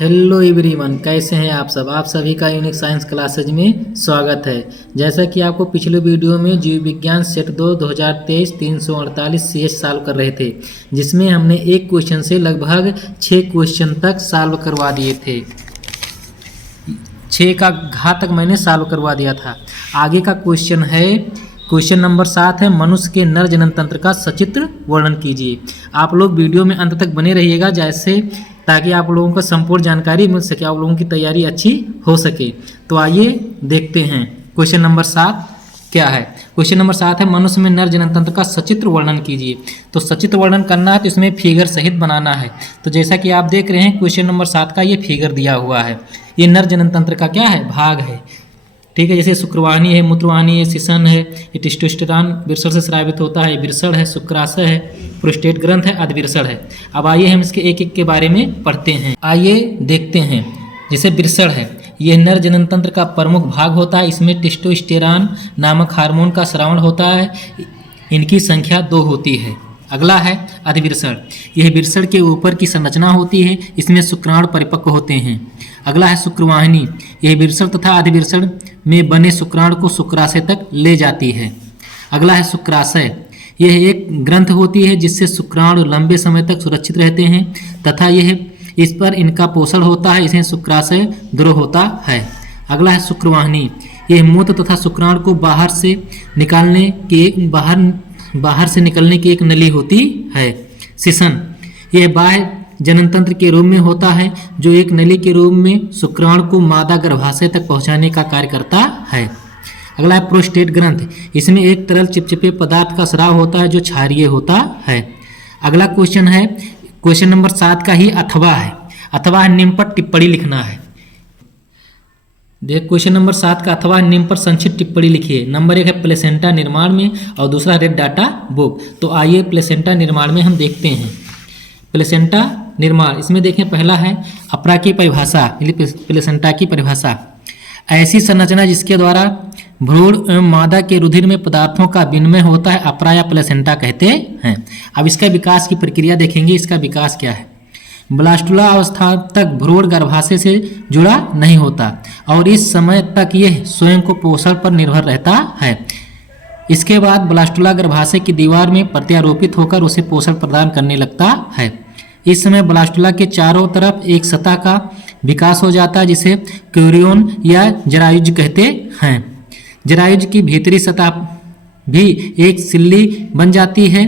Hello everyone, कैसे हैं आप सब। आप सभी का यूनिक साइंस क्लासेज में स्वागत है। जैसा कि आपको पिछले वीडियो में जीव विज्ञान सेट 2 2023 348 CS सॉल्व कर रहे थे, जिसमें हमने एक क्वेश्चन से लगभग 6 क्वेश्चन तक सॉल्व करवा दिए थे। 6 का घात तक मैंने सॉल्व करवा दिया था। आगे का क्वेश्चन है, क्वेश्चन नंबर 7 है, मनुष्य के नर जनन तंत्र का सचित्र वर्णन कीजिए। आप लोग वीडियो में अंत तक बने रहिएगा, जैसे ताकि आप लोगों को संपूर्ण जानकारी मिल सके, आप लोगों की तैयारी अच्छी हो सके। तो आइए देखते हैं क्वेश्चन नंबर 7 क्या है। क्वेश्चन नंबर 7 है, मनुष्य में नर जनन तंत्र का सचित्र वर्णन कीजिए। तो सचित्र वर्णन करना है तो इसमें फिगर सहित बनाना है। तो जैसा कि आप देख रहे हैं क्वेश्चन नंबर 7 का ये फिगर दिया हुआ है। ये नर जनन तंत्र का क्या है, भाग है। ठीक है, जैसे शुक्रवाहिनी है, मूत्रवाहिनी है, सिसन है, ये टेस्टोस्टेरॉन वृषण से स्रावित होता है, वृषण है, शुक्राशय है, प्रोस्टेट ग्रंथ है, अधिवृषण है। अब आइए हम इसके एक एक के बारे में पढ़ते हैं। आइए देखते हैं। जैसे वृषण है, यह नर जनन तंत्र का प्रमुख भाग होता है। इसमें टेस्टोस्टेरॉन नामक हार्मोन का स्रावण होता है। इनकी संख्या 2 होती है। अगला है अधिवृषण। यह वृषण के ऊपर की संरचना होती है। इसमें शुक्राणु परिपक्व होते हैं। अगला है शुक्रवाहिनी। यह वृषण तथा अधिवृषण में बने शुक्राणु को शुक्राशय तक ले जाती है। अगला है शुक्राशय। यह एक ग्रंथ होती है जिससे शुक्राणु लंबे समय तक सुरक्षित रहते हैं तथा यह इस पर इनका पोषण होता है, इसे शुक्राशय द्रोह होता है। अगला है शुक्रवाहिनी। यह मूत्र तथा शुक्राणु को बाहर से निकालने की एक नली होती है। सिसन। यह बाह्य जनन तंत्र के रूप में होता है, जो एक नली के रूप में शुक्राणु को मादा गर्भाशय तक पहुंचाने का कार्य करता है। अगला है प्रोस्टेट ग्रंथ। इसमें एक तरल चिपचिपे पदार्थ का स्राव होता है जो क्षारीय होता है। अगला क्वेश्चन है, क्वेश्चन नंबर 7 का ही अथवा है। अथवा निम्न पर टिप्पणी लिखना है। देख, क्वेश्चन नंबर 7 का अथवा निम्न पर संक्षिप्त टिप्पणी लिखिए। नंबर 1 है प्लेसेंटा निर्माण में और दूसरा रेड डाटा बुक। तो आइए प्लेसेंटा निर्माण में हम देखते हैं। प्लेसेंटा निर्माण, इसमें देखें पहला है अपरा की परिभाषा, प्लेसेंटा की परिभाषा। ऐसी संरचना जिसके द्वारा भ्रूण एवं मादा के रुधिर में पदार्थों का विनिमय होता है, अपरा या प्लेसेंटा कहते हैं। अब इसका विकास की प्रक्रिया देखेंगे। इसका विकास क्या है। ब्लास्टुला अवस्था तक भ्रूण गर्भाशय से जुड़ा नहीं होता और इस समय तक यह स्वयं को पोषण पर निर्भर रहता है। इसके बाद ब्लास्टुला गर्भाशय की दीवार में प्रत्यारोपित होकर उसे पोषण प्रदान करने लगता है। इस समय ब्लास्टुला के चारों तरफ एक सतह का विकास हो जाता है जिसे क्यूरियन या जरायुज कहते हैं। जरायुज की भीतरी सतह भी एक सिल्ली बन जाती है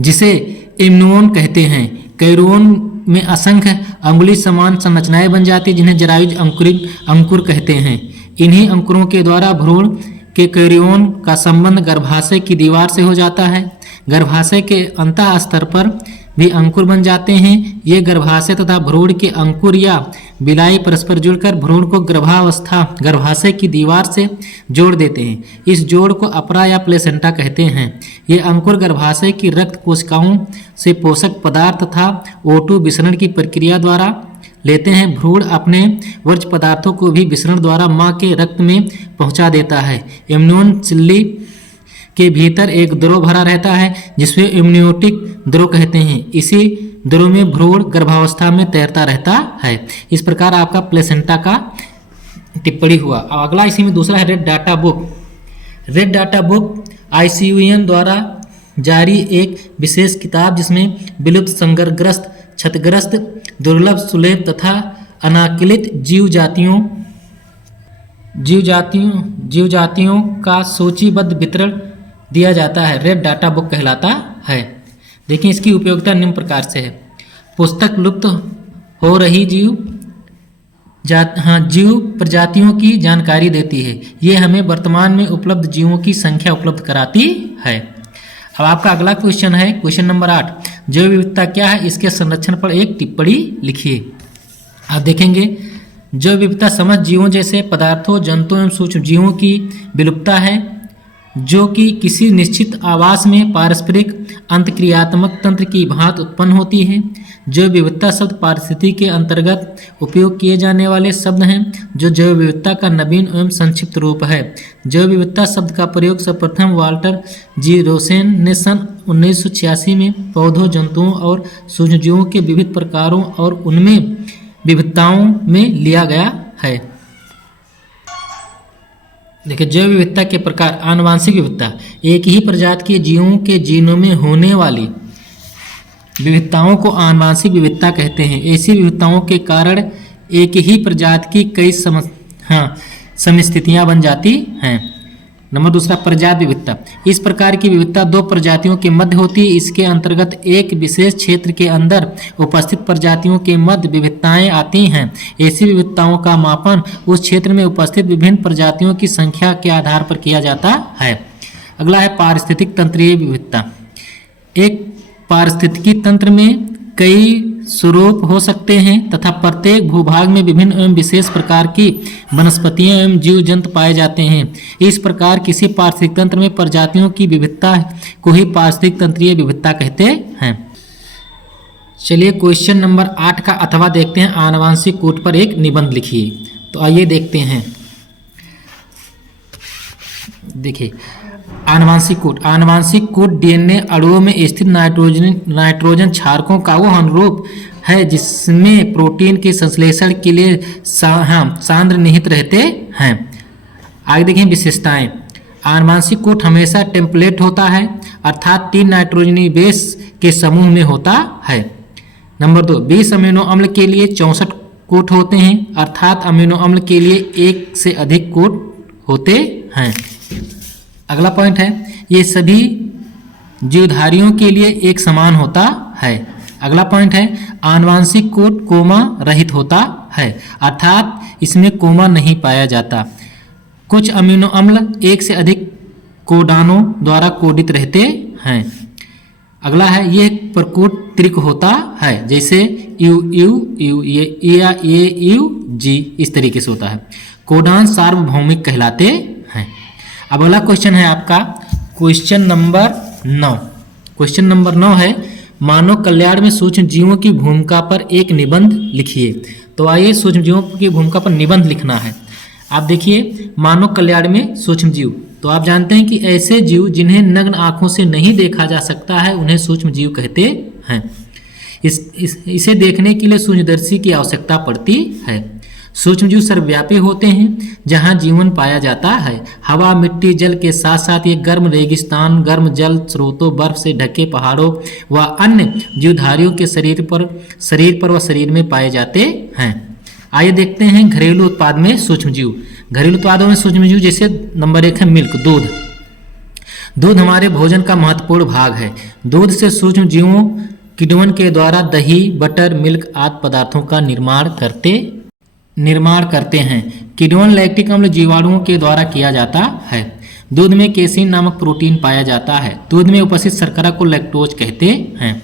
जिसे इम्यून कहते हैं। कैरियन में असंख्य अंगुली समान संरचनाएं बन जाती हैं जिन्हें जरायुज अंकुर कहते हैं। इन्हीं अंकुरों के द्वारा भ्रूण के कैरियन का संबंध गर्भाशय की दीवार से हो जाता है। गर्भाशय के अंतः स्तर पर भी अंकुर बन जाते हैं। ये गर्भाशय तथा भ्रूण के अंकुर या बिलाई परस्पर जुड़कर भ्रूण को गर्भाशय की दीवार से जोड़ देते हैं। इस जोड़ को अपरा या प्लेसेंटा कहते हैं। ये अंकुर गर्भाशय की रक्त कोशिकाओं से पोषक पदार्थ तथा O2 विसरण की प्रक्रिया द्वारा लेते हैं। भ्रूण अपने वर्ज्य पदार्थों को भी विसरण द्वारा मां के रक्त में पहुंचा देता है। इम्यून सिल्ली के भीतर एक द्रव भरा रहता है जिसमें इम्यूनियोटिक द्रव कहते हैं। इसी द्रव में भ्रूण गर्भावस्था में तैरता रहता है। इस प्रकार आपका प्लेसेंटा का टिप्पणी हुआ। अब अगला इसी में दूसरा है red data book. Red data book IUCN द्वारा जारी एक विशेष किताब जिसमें विलुप्त, संकटग्रस्त, क्षतिग्रस्त, दुर्लभ, सुलभ तथा अनाकलित जीव जातियों का सूचीबद्ध वितरण दिया जाता है। रेड डाटा बुक कहलाता है। देखिए, इसकी उपयोगिता निम्न प्रकार से है। पुस्तक लुप्त हो रही जीव प्रजातियों की जानकारी देती है। ये हमें वर्तमान में उपलब्ध जीवों की संख्या उपलब्ध कराती है। अब आपका अगला क्वेश्चन है, क्वेश्चन नंबर 8, जैव विविधता क्या है, इसके संरक्षण पर एक टिप्पणी लिखिए। आप देखेंगे, जैव विविधता समस्त जीवों जैसे पदार्थों, जंतुओं एवं सूक्ष्म जीवों की विलुप्तता है। जो कि किसी निश्चित आवास में पारस्परिक अंतक्रियात्मक तंत्र की भांति उत्पन्न होती है। जैव विविधता शब्द पारिस्थितिकी के अंतर्गत उपयोग किए जाने वाले शब्द हैं जो जैव विविधता का नवीन एवं संक्षिप्त रूप है। जैव विविधता शब्द का प्रयोग सर्वप्रथम वाल्टर जी रोसेन ने सन 1986 में पौधों, जंतुओं और सूक्ष्मजीवों के विविध प्रकारों और उनमें विविधताओं में लिया गया है। देखिए, जैव विविधता के प्रकार। आनुवांशिक विविधता एक ही प्रजाति के जीवों के जीनों में होने वाली विविधताओं को आनुवांशिक विविधता कहते हैं। ऐसी विविधताओं के कारण एक ही प्रजाति की कई समस्थितियां बन जाती हैं। नंबर दूसरा, प्रजाति विविधता। इस प्रकार की विविधता दो प्रजातियों के मध्य होती है। इसके अंतर्गत एक विशेष क्षेत्र के अंदर उपस्थित प्रजातियों के मध्य विविधताएं आती हैं। ऐसी विविधताओं का मापन उस क्षेत्र में उपस्थित विभिन्न प्रजातियों की संख्या के आधार पर किया जाता है। अगला है पारिस्थितिक तंत्रीय विविधता। एक पारिस्थितिकी तंत्र में कई स्वरूप हो सकते हैं तथा प्रत्येक भूभाग में विभिन्न एवं विशेष प्रकार की वनस्पतियां एवं जीव जंतु पाए जाते हैं। इस प्रकार किसी पारिस्थितिक तंत्र में प्रजातियों की विविधता को ही पारिस्थितिक तंत्रीय विविधता कहते हैं। चलिए क्वेश्चन नंबर 8 का अथवा देखते हैं। आनुवांशिक कोट पर एक निबंध लिखिए। तो आइए देखते हैं। देखिए, आनुवांशिक कोट डीएनए अणुओं में स्थित नाइट्रोजन क्षारकों का वो अनुरूप है जिसमें प्रोटीन के संश्लेषण के लिए सांद्र निहित रहते हैं। आगे देखें विशेषताएं। आनुवांशिक कोट हमेशा टेम्पलेट होता है, अर्थात 3 नाइट्रोजनी बेस के समूह में होता है। नंबर 2, 20 अमीनो अम्ल के लिए 64 कोट होते हैं, अर्थात अमीनो अम्ल के लिए 1 से अधिक कोट होते हैं। अगला पॉइंट है, ये सभी जीवधारियों के लिए एक समान होता है। अगला पॉइंट है, आनुवांशिक कोट कोमा रहित होता है, अर्थात इसमें कोमा नहीं पाया जाता। कुछ अमीनो अम्ल 1 से अधिक कोडानों द्वारा कोडित रहते हैं। अगला है, ये प्रकोट त्रिक होता है, जैसे UUG इस तरीके से होता है। कोडान सार्वभौमिक कहलाते हैं। अब अगला क्वेश्चन है आपका क्वेश्चन नंबर 9। क्वेश्चन नंबर 9 है, मानव कल्याण में सूक्ष्म जीवों की भूमिका पर एक निबंध लिखिए। तो आइए सूक्ष्म जीवों की भूमिका पर निबंध लिखना है। आप देखिए, मानव कल्याण में सूक्ष्म जीव। तो आप जानते हैं कि ऐसे जीव जिन्हें नग्न आंखों से नहीं देखा जा सकता है उन्हें सूक्ष्म जीव कहते हैं। इसे देखने के लिए सूक्ष्मदर्शी की आवश्यकता पड़ती है। सूक्ष्मजीव सर्वव्यापी होते हैं जहां जीवन पाया जाता है। हवा, मिट्टी, जल के साथ साथ ये गर्म रेगिस्तान, गर्म जल स्रोतों, बर्फ से ढके पहाड़ों व अन्य जीवधारियों के शरीर पर व शरीर में पाए जाते हैं। आइए देखते हैं घरेलू उत्पाद में सूक्ष्मजीव। घरेलू उत्पादों में सूक्ष्मजीव जैसे नंबर 1 है मिल्क, दूध। दूध हमारे भोजन का महत्वपूर्ण भाग है। दूध से सूक्ष्म जीवों किण्वन के द्वारा दही, बटर, मिल्क आदि पदार्थों का निर्माण करते हैं। किण्वन लैक्टिक अम्ल जीवाणुओं के द्वारा किया जाता है। दूध में केसीन नामक प्रोटीन पाया जाता है। दूध में उपस्थित शर्करा को लैक्टोज कहते हैं।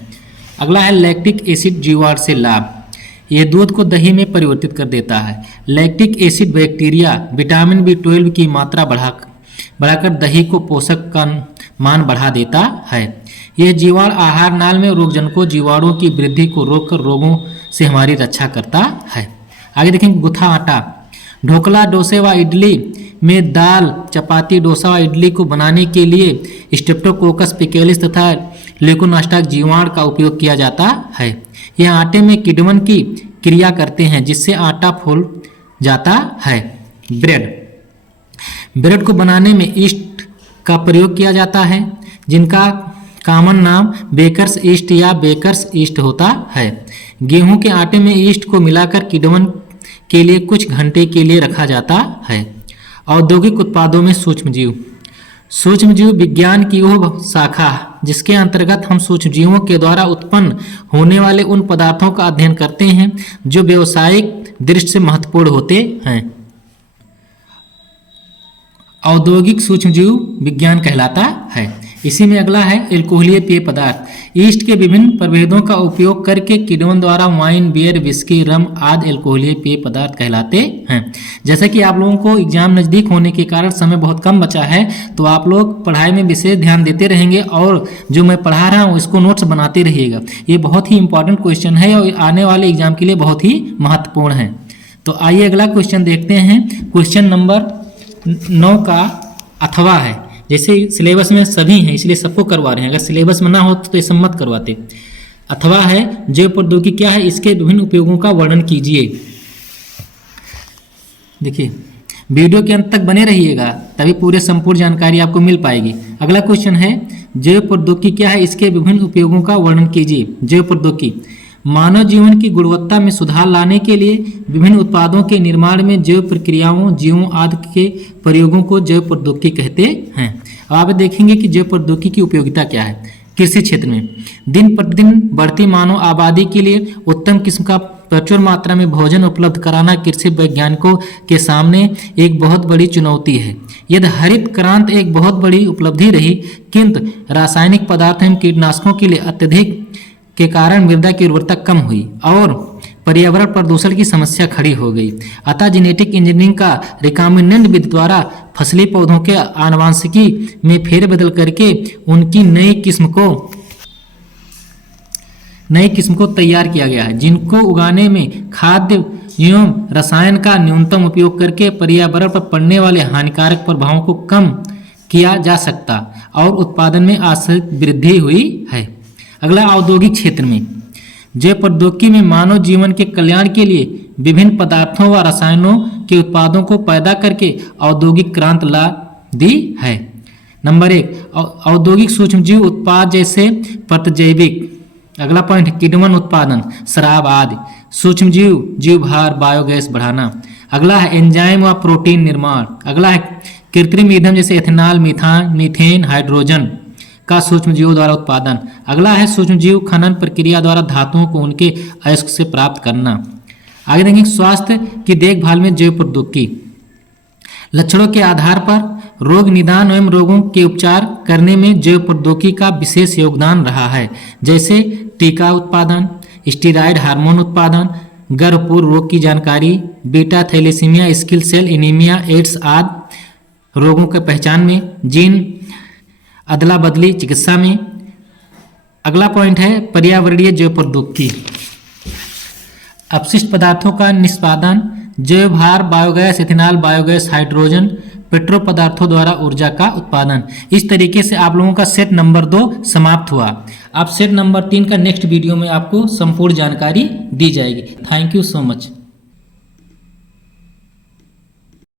अगला है लैक्टिक एसिड जीवाणु से लाभ। यह दूध को दही में परिवर्तित कर देता है। Lactic acid bacteria vitamin B12 की मात्रा बढ़ाकर दही को पोषक का मान बढ़ा देता है। यह जीवाणु आहार नाल में रोगजनकों जीवाणुओं की वृद्धि को रोककर रोगों से हमारी रक्षा करता है। आगे देखेंगे गुथा आटा। ढोकला, डोसे व इडली में दाल, चपाती, डोसा व इडली को बनाने के लिए स्ट्रेप्टोकोकस पिकेलिस तथा ल्यूकोनास्टाक जीवाणु का उपयोग किया जाता है। यह आटे में किण्वन की क्रिया करते हैं जिससे आटा फूल जाता है। ब्रेड को बनाने में ईस्ट का प्रयोग किया जाता है जिनका कॉमन नाम बेकर्स ईस्ट या बेकर्स ईस्ट होता है। गेहूं के आटे में ईस्ट को मिलाकर किण्वन के लिए कुछ घंटे के लिए रखा जाता है। औद्योगिक उत्पादों में सूक्ष्मजीव। सूक्ष्मजीव विज्ञान की वह शाखा जिसके अंतर्गत हम सूक्ष्मजीवों के द्वारा उत्पन्न होने वाले उन पदार्थों का अध्ययन करते हैं जो व्यावसायिक दृष्टि से महत्वपूर्ण होते हैं। औद्योगिक सूक्ष्मजीव विज्ञान कहलाता है। इसी में अगला है एल्कोहलीय पेय पदार्थ। ईस्ट के विभिन्न प्रभेदों का उपयोग करके किण्वन द्वारा वाइन, बियर, विस्की, रम आदि एल्कोहलीय पेय पदार्थ कहलाते हैं। जैसे कि आप लोगों को एग्जाम नज़दीक होने के कारण समय बहुत कम बचा है, तो आप लोग पढ़ाई में विशेष ध्यान देते रहेंगे और जो मैं पढ़ा रहा हूँ इसको नोट्स बनाते रहिएगा। ये बहुत ही इंपॉर्टेंट क्वेश्चन है और आने वाले एग्जाम के लिए बहुत ही महत्वपूर्ण है। तो आइए अगला क्वेश्चन देखते हैं। क्वेश्चन नंबर 9 का अथवा है। जैसे सिलेबस में सभी हैं इसलिए सबको करवा रहे हैं, अगर सिलेबस में ना हो तो ये सब मत करवाते। अथवा है जैव प्रौद्योगिकी क्या है, इसके विभिन्न उपयोगों का वर्णन कीजिए। देखिए वीडियो के अंत तक बने रहिएगा तभी पूरे संपूर्ण जानकारी आपको मिल पाएगी। अगला क्वेश्चन है जैव प्रौद्योगिकी क्या है, इसके विभिन्न उपयोगों का वर्णन कीजिए। जैव प्रौद्योगिकी मानव जीवन की गुणवत्ता में सुधार लाने के लिए विभिन्न उत्पादों के निर्माण में जैव प्रक्रियाओं, जीवों आदि के प्रयोगों को जैव प्रौद्योगिकी कहते हैं। अब आप देखेंगे कि जैव प्रौद्योगिकी की उपयोगिता क्या है। कृषि क्षेत्र में दिन प्रतिदिन बढ़ती मानव आबादी के लिए उत्तम किस्म का प्रचुर मात्रा में भोजन उपलब्ध कराना कृषि वैज्ञानिकों के सामने एक बहुत बड़ी चुनौती है। यदि हरित क्रांति एक बहुत बड़ी उपलब्धि रही, किंतु रासायनिक पदार्थों एवं कीटनाशकों के लिए अत्यधिक के कारण मृदा की उर्वरता कम हुई और पर्यावरण प्रदूषण की समस्या खड़ी हो गई। अतः जेनेटिक इंजीनियरिंग का रिकॉम्बिनेंट विधि द्वारा फसली पौधों के आनुवांशिकी में फेरबदल करके उनकी नई किस्म को तैयार किया गया है, जिनको उगाने में खाद्य एवं रसायन का न्यूनतम उपयोग करके पर्यावरण पर पड़ने वाले हानिकारक प्रभावों को कम किया जा सकता और उत्पादन में आश्रित वृद्धि हुई है। अगला औद्योगिक क्षेत्र में जैव प्रौद्योगिकी में मानव जीवन के कल्याण के लिए विभिन्न पदार्थों व रसायनों के उत्पादों को पैदा करके औद्योगिक क्रांति ला दी है। नंबर 1 औद्योगिक सूक्ष्मजीव उत्पाद जैसे प्रतिजैविक। अगला पॉइंट किण्वन उत्पादन, शराब आदि। सूक्ष्मजीव जीवभार, बायोगैस बढ़ाना। अगला है एंजाइम व प्रोटीन निर्माण। अगला है कृत्रिम ईंधन जैसे एथेनॉल, मीथेन, हाइड्रोजन का सूक्ष्मजीवों द्वारा उत्पादन। अगला है सूक्ष्मजीव खनन प्रक्रिया द्वारा धातुओं को उनके अयस्क से प्राप्त करना। आगे देखेंगे स्वास्थ्य की देखभाल में जैव प्रौद्योगिकी। लक्षणों के आधार पर रोग निदान एवं रोगों के उपचार करने में जैव प्रौद्योगिकी का विशेष योगदान रहा है। जैसे टीका उत्पादन, स्टेरॉयड हार्मोन उत्पादन, गर्भपूर्व रोग की जानकारी, beta thalassaemia, sickle cell anaemia, AIDS आदि रोगों के पहचान में, जीन अदला बदली चिकित्सा में। अगला पॉइंट है पर्यावरणीय जैव प्रौद्योगिकी। अपशिष्ट पदार्थों का निष्पादन, जैव भार, biogas, ethanol, biogas, hydrogen, petro पदार्थों द्वारा ऊर्जा का उत्पादन। इस तरीके से आप लोगों का सेट नंबर 2 समाप्त हुआ। अब सेट नंबर 3 का नेक्स्ट वीडियो में आपको संपूर्ण जानकारी दी जाएगी। Thank you so much.